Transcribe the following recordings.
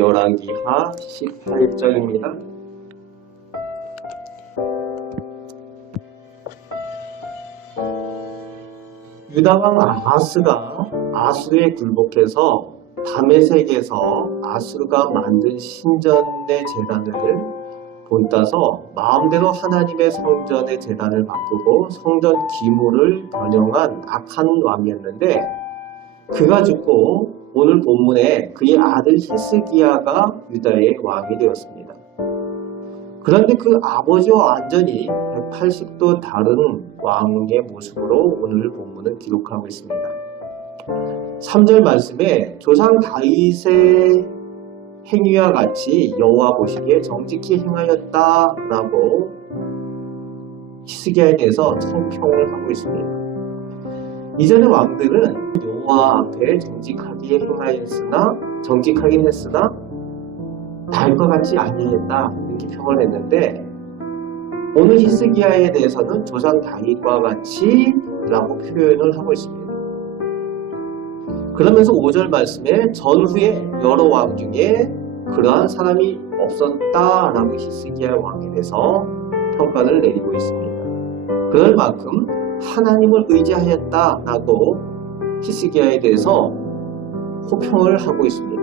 열왕기하 18장입니다. 유다왕 아하스가 아수르에 굴복해서 다메섹에서 아수르가 만든 신전의 제단을 본따서 마음대로 하나님의 성전의 제단을 바꾸고 성전 기물을 변형한 악한 왕이었는데, 그가 죽고 오늘 본문에 그의 아들 히스기야가 유다의 왕이 되었습니다. 그런데 그 아버지와 완전히 180도 다른 왕의 모습으로 오늘 본문은 기록하고 있습니다. 3절 말씀에 조상 다윗의 행위와 같이 여호와 보시기에 정직히 행하였다라고 히스기야에 대해서 청평을 하고 있습니다. 이전의 왕들은 여호와 앞에 정직하긴 했으나 다윗과 같이 아니했다 이렇게 평을 했는데, 오늘 히스기야에 대해서는 조상 다윗과 같이 라고 표현을 하고 있습니다. 그러면서 5절 말씀에 전후에 여러 왕 중에 그러한 사람이 없었다라고 히스기야 왕에 대해서 평가를 내리고 있습니다. 그럴 만큼 하나님을 의지하였다라고 히스기야에 대해서 호평을 하고 있습니다.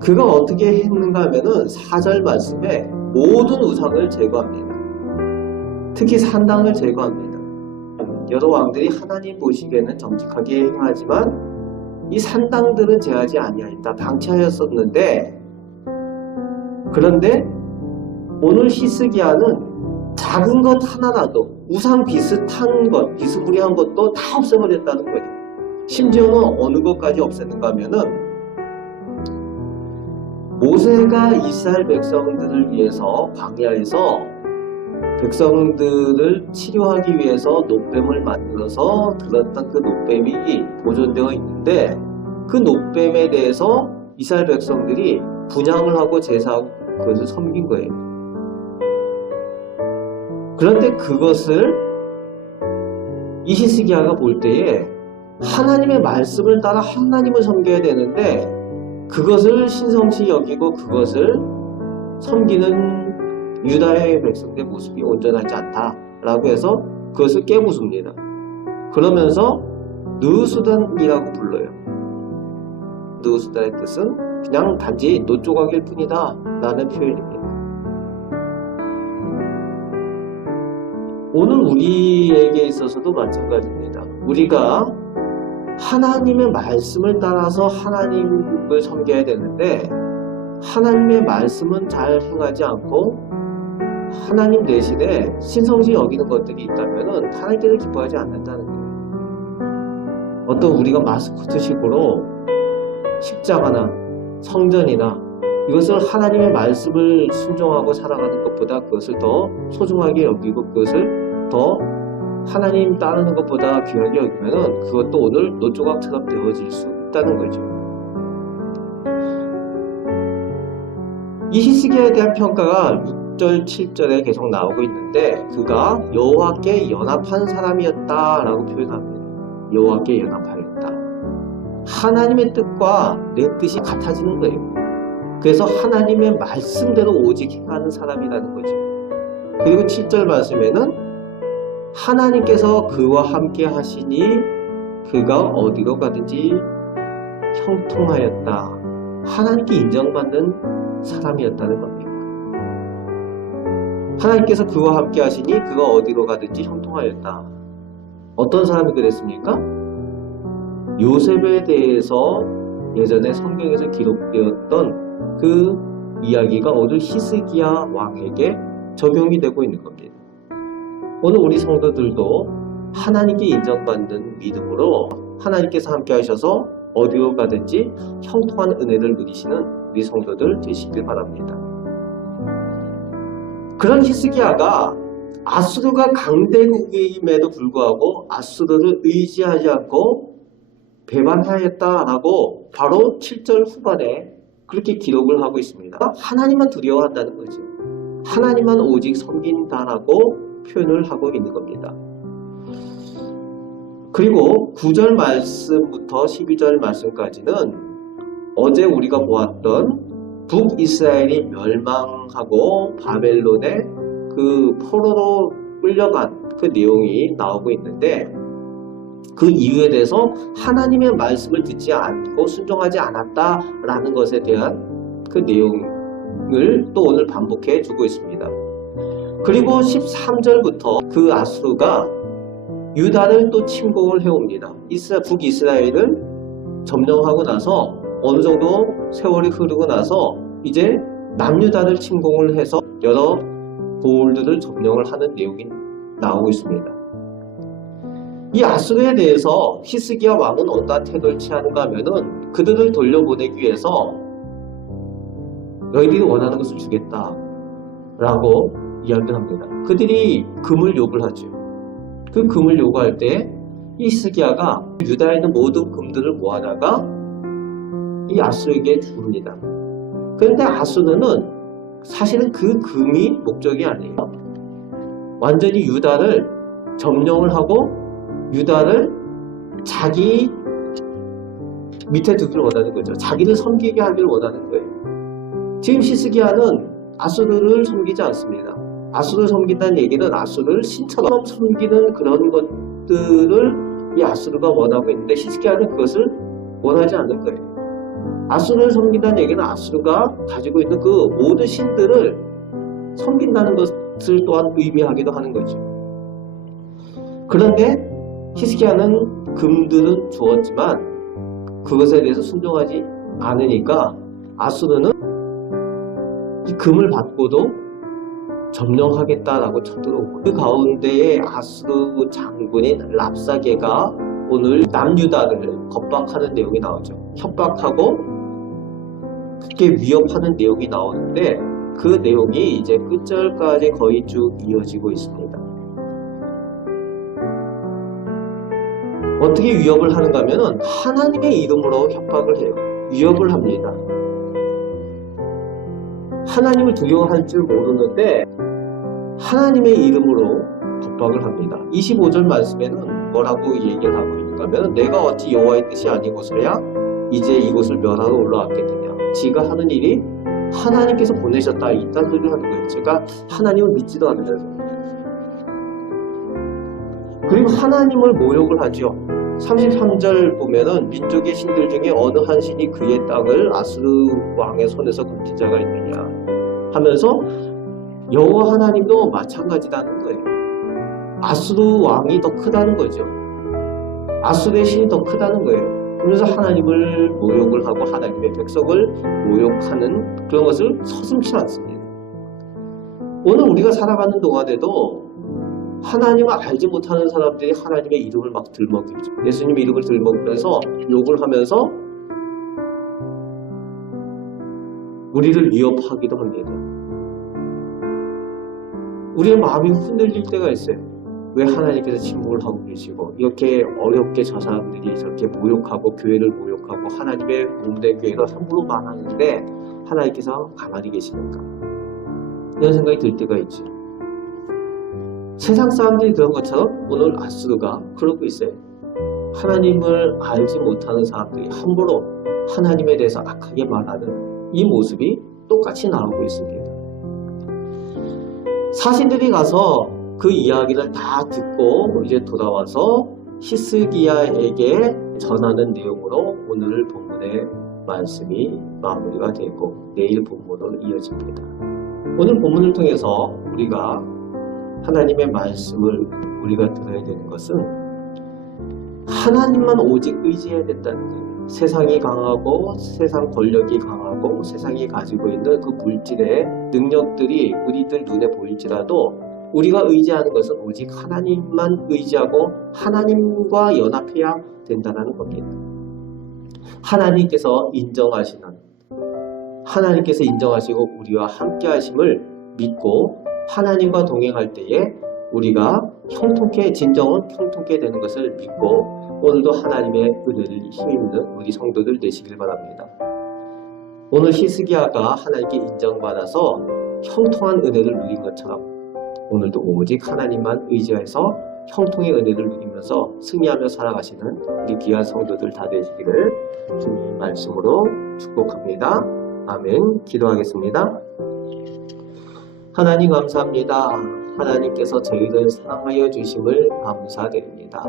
그가 어떻게 했는가 하면은 4절 말씀에 모든 우상을 제거합니다. 특히 산당을 제거합니다. 여러 왕들이 하나님 보시기에는 정직하게 행하지만 이 산당들은 제하지 아니하였다, 방치하였었는데, 그런데 오늘 히스기야는 작은 것 하나라도 우상 비슷한 것, 비스무리한 것도 다 없애버렸다는 거예요. 심지어는 어느 것까지 없앴는가 하면은 모세가 이스라엘 백성들을 위해서 광야에서 백성들을 치료하기 위해서 노뱀을 만들어서 들었던 그 노뱀이 보존되어 있는데, 그 노뱀에 대해서 이스라엘 백성들이 분향을 하고 제사하고 그것을 섬긴 거예요. 그런데 그것을 이 히스기야가 볼 때에 하나님의 말씀을 따라 하나님을 섬겨야 되는데, 그것을 신성시 여기고 그것을 섬기는 유다의 백성들의 모습이 온전하지 않다라고 해서 그것을 깨부숩니다. 그러면서 느수단이라고 불러요. 느수단의 뜻은 그냥 단지 노조각일 뿐이다 라는 표현입니다. 오늘 우리에게 있어서도 마찬가지입니다. 우리가 하나님의 말씀을 따라서 하나님을 섬겨야 되는데, 하나님의 말씀은 잘 행하지 않고 하나님 대신에 신성시 여기는 것들이 있다면 하나님께서 기뻐하지 않는다는 거예요. 어떤 우리가 마스코트식으로 십자가나 성전이나 이것을 하나님의 말씀을 순종하고 살아가는 것보다 그것을 더 소중하게 여기고 그것을 더 하나님 따르는 것보다 귀하게 여기면 그것도 오늘 노조각처럼 되어질 수 있다는 거죠. 이 히스기야에 대한 평가가 6절, 7절에 계속 나오고 있는데, 그가 여호와께 연합한 사람이었다라고 표현합니다. 여호와께 연합하였다. 하나님의 뜻과 내 뜻이 같아지는 거예요. 그래서 하나님의 말씀대로 오직 행하는 사람이라는 거죠. 그리고 7절 말씀에는 하나님께서 그와 함께 하시니 그가 어디로 가든지 형통하였다. 하나님께 인정받는 사람이었다는 겁니다. 하나님께서 그와 함께 하시니 그가 어디로 가든지 형통하였다. 어떤 사람이 그랬습니까? 요셉에 대해서 예전에 성경에서 기록되었던 그 이야기가 오늘 히스기야 왕에게 적용이 되고 있는 겁니다. 오늘 우리 성도들도 하나님께 인정받는 믿음으로 하나님께서 함께 하셔서 어디로 가든지 형통한 은혜를 누리시는 우리 성도들 되시길 바랍니다. 그런 히스기야가 아수르가 강대국임에도 불구하고 아수르를 의지하지 않고 배반하였다라고 바로 7절 후반에 그렇게 기록을 하고 있습니다. 하나님만 두려워한다는 거죠. 하나님만 오직 섬긴다라고 표현을 하고 있는 겁니다. 그리고 9절 말씀부터 12절 말씀까지는 어제 우리가 보았던 북이스라엘이 멸망하고 바벨론의 그 포로로 끌려간 그 내용이 나오고 있는데, 그 이유에 대해서 하나님의 말씀을 듣지 않고 순종하지 않았다라는 것에 대한 그 내용을 또 오늘 반복해 주고 있습니다. 그리고 13절부터 그 아수르가 유다를 또 침공을 해옵니다. 북이스라엘을 점령하고 나서 어느 정도 세월이 흐르고 나서 이제 남유다를 침공을 해서 여러 고을들을 점령을 하는 내용이 나오고 있습니다. 이 아수르에 대해서 히스기야 왕은 어떠한 태도를 취하는가 하면은 그들을 돌려보내기 위해서 너희들이 원하는 것을 주겠다 라고 이야기를 합니다. 그들이 금을 요구를 하죠. 그 금을 요구할 때 히스기야가 유다에 있는 모든 금들을 모아다가 이 아수르에게 줍니다. 그런데 아수르는 사실은 그 금이 목적이 아니에요. 완전히 유다를 점령을 하고 유다를 자기 밑에 두기를 원하는 거죠. 자기를 섬기게 하기를 원하는 거예요. 지금 히스기야는 아수르를 섬기지 않습니다. 아수르를 섬긴다는 얘기는 아수르를 신처럼 섬기는 그런 것들을 이 아수르가 원하고 있는데 히스기야는 그것을 원하지 않는 거예요. 아수르를 섬긴다는 얘기는 아수르가 가지고 있는 그 모든 신들을 섬긴다는 것을 또한 의미하기도 하는 거죠. 그런데 히스기야는 금들은 주었지만 그것에 대해서 순종하지 않으니까 아수르는 이 금을 받고도 점령하겠다라고 쳐들어오고, 그 가운데에 아수르 장군인 랍사게가 오늘 남유다를 겁박하는 내용이 나오죠. 협박하고 그렇게 위협하는 내용이 나오는데 그 내용이 이제 끝절까지 거의 쭉 이어지고 있습니다. 어떻게 위협을 하는가 하면은 하나님의 이름으로 협박을 해요. 위협을 합니다. 하나님을 두려워할 줄 모르는데 하나님의 이름으로 겁박을 합니다. 25절 말씀에는 뭐라고 얘기를 하고 있는가 하면 내가 어찌 여호와의 뜻이 아니고서야 이제 이곳을 멸하러 올라왔겠느냐. 지가 하는 일이 하나님께서 보내셨다 이딴 소리를 하는 거예요. 제가 하나님을 믿지도 않으면서. 그리고 하나님을 모욕을 하죠. 33절 보면은 민족의 신들 중에 어느 한 신이 그의 땅을 아수르 왕의 손에서 건진 자가 있느냐 하면서 여호와 하나님도 마찬가지다는 거예요. 아수르 왕이 더 크다는 거죠. 아수르의 신이 더 크다는 거예요. 그래서 하나님을 모욕을 하고 하나님의 백성을 모욕하는 그런 것을 서슴지 않습니다. 오늘 우리가 살아가는 동안에도 하나님을 알지 못하는 사람들이 하나님의 이름을 막 들먹이죠. 예수님의 이름을 들먹이면서 욕을 하면서 우리를 위협하기도 합니다. 우리의 마음이 흔들릴 때가 있어요. 왜 하나님께서 침묵을 하고 계시고 이렇게 어렵게 저 사람들이 저렇게 모욕하고 교회를 모욕하고 하나님의 몸된 교회를 함부로 말하는데 하나님께서 가만히 계시는가, 이런 생각이 들 때가 있죠. 세상 사람들이 그런 것처럼 오늘 아수르가 그러고 있어요. 하나님을 알지 못하는 사람들이 함부로 하나님에 대해서 악하게 말하는 이 모습이 똑같이 나오고 있습니다. 사신들이 가서 그 이야기를 다 듣고 이제 돌아와서 히스기야에게 전하는 내용으로 오늘 본문의 말씀이 마무리가 되고 내일 본문으로 이어집니다. 오늘 본문을 통해서 우리가 하나님의 말씀을 우리가 들어야 되는 것은 하나님만 오직 의지해야 된다는 거예요. 세상이 강하고 세상 권력이 강하고 세상이 가지고 있는 그 물질의 능력들이 우리들 눈에 보일지라도 우리가 의지하는 것은 오직 하나님만 의지하고 하나님과 연합해야 된다는 겁니다. 하나님께서 인정하시고 우리와 함께 하심을 믿고 하나님과 동행할 때에 우리가 진정은 형통케 되는 것을 믿고 오늘도 하나님의 은혜를 힘입는 우리 성도들 되시길 바랍니다. 오늘 히스기야가 하나님께 인정받아서 형통한 은혜를 누린 것처럼 오늘도 오직 하나님만 의지해서 형통의 은혜를 누리면서 승리하며 살아가시는 우리 귀한 성도들 다 되시기를 주님의 말씀으로 축복합니다. 아멘. 기도하겠습니다. 하나님 감사합니다. 하나님께서 저희를 사랑하여 주심을 감사드립니다.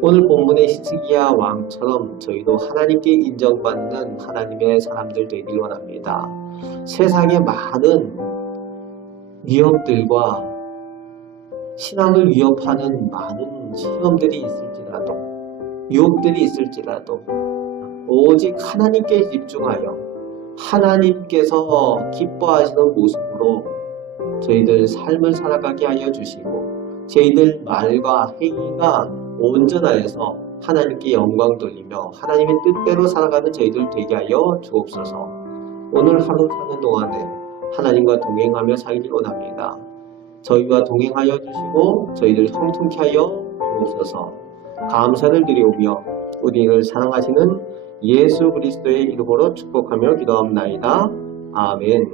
오늘 본문의 히스기야 왕처럼 저희도 하나님께 인정받는 하나님의 사람들 되길 원합니다. 세상에 많은 위협들과 신앙을 위협하는 많은 시험들이 있을지라도 유혹들이 있을지라도 오직 하나님께 집중하여 하나님께서 기뻐하시는 모습으로 저희들 삶을 살아가게 하여 주시고 저희들 말과 행위가 온전하여서 하나님께 영광 돌리며 하나님의 뜻대로 살아가는 저희들 되게 하여 주옵소서. 오늘 하루 사는 동안에 하나님과 동행하며 살길 원합니다. 저희와 동행하여 주시고 저희들 형통케 하여 주옵소서. 감사를 드리오며 우리를 사랑하시는 예수 그리스도의 이름으로 축복하며 기도합나이다. 아멘.